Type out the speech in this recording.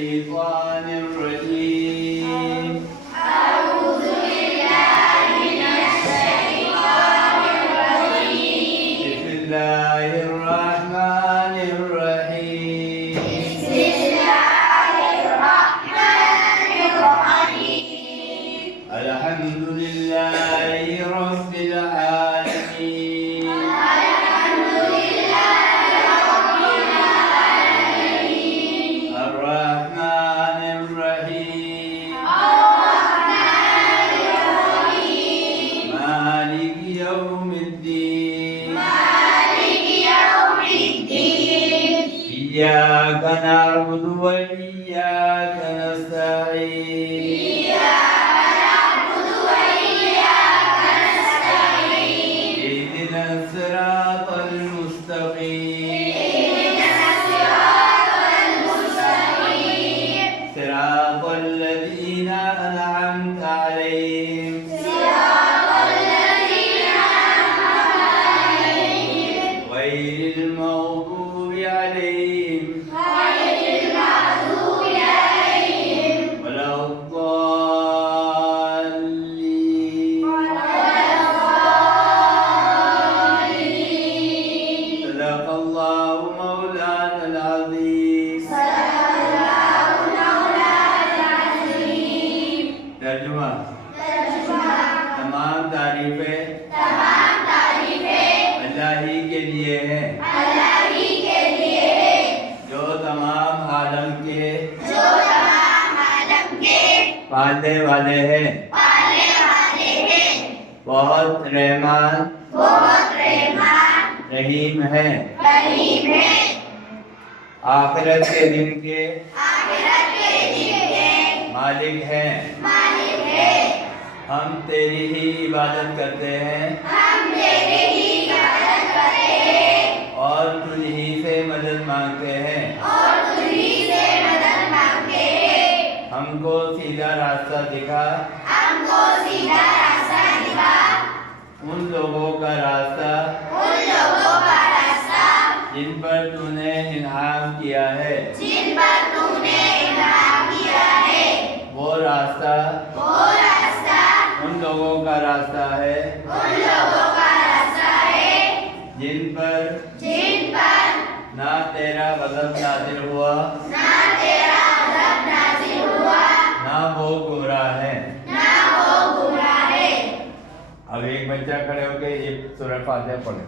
الشيطان الرجيم أعوذ بالله من الشيطان الرجيم بسم الله الرحمن الرحيم بسم الله الرحمن الرحيم الحمد لله رب العالمين الحمد لله رب العالمين الرحمن الرحيم الرحمن الرحيم مالك يوم الدين مالك يوم الدين إياك نعبد وإياك نستعين إياك نعبد وإياك نستعين اهدنا الصراط المستقيم اهدنا الصراط المستقيم صراط الذين أنعمت عليهم صراط الذين أنعمت عليهم غير المغضوب عليهم غير المغضوب عليهم ولا الضالين ولا الضالين صدق الله مولانا العظيم صدق الله مولانا العظيم तर्जुमा तर्जुमा तमाम तारीफें तमाम तारीफें अल्लाह ही के लिए हैं अल्लाह ही के लिए है जो तमाम आलम के जो तमाम आलम के पालने वाले हैं पालने वाले हैं बहुत रहमान बहुत रहमान रहीम हैं रहीम है आखिरत के दिन के आखिरत के दिन के मालिक हैं मालिक है हम तेरी ही इबादत करते हैं हम तेरे ही इबादत करते हैं और तुझ ही से मदद मांगते हैं और तुझी से मदद मांगते हैं हमको सीधा रास्ता दिखा हमको सीधा रास्ता दिखा उन लोगों का रास्ता उन लोगों का रास्ता जिन पर तूने इनाम किया है जिन पर तूने इनाम किया है वो रास्ता वो रास्ता उन लोगों का रास्ता है उन लोगों का रास्ता है जिन जिन पर ना तेरा गज़ब नाज़िल हुआ ना तेरा अज़ब नाज़िल हुआ ना वो गुमराह है ना वो गुमराह है अब एक बच्चा खड़े होकर ये सूरह फातिहा पढ़े